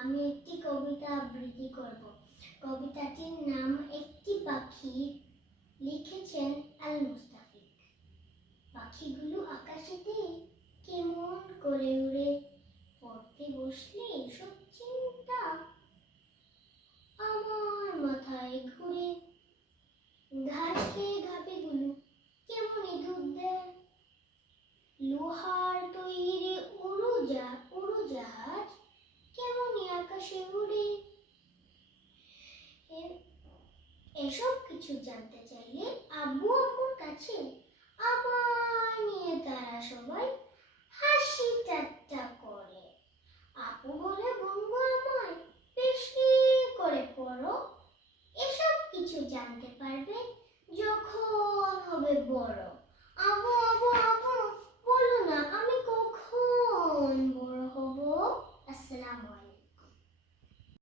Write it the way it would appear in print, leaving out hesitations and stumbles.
আমি একটি কবিতা আবৃত্তি করব। কবিতাটির নাম একটি পাখি, লিখেছেন আল মুস্তাফিক। পাখিগুলো আকাশেতে কেমন করে উড়ে, পড়তে বসলে সব চিন্তা আমার মাথায় ঘুরে। ঘাস খেয়ে গাভীগুলো কেমন দুধ দেয়, লোহার তৈরি উড়োজাহাজ কেমনই আকাশে উড়ে। এসব কিছু জানতে চাইলে আব্বু আম্মুর কাছে আবার নিয়ে তারা সবাই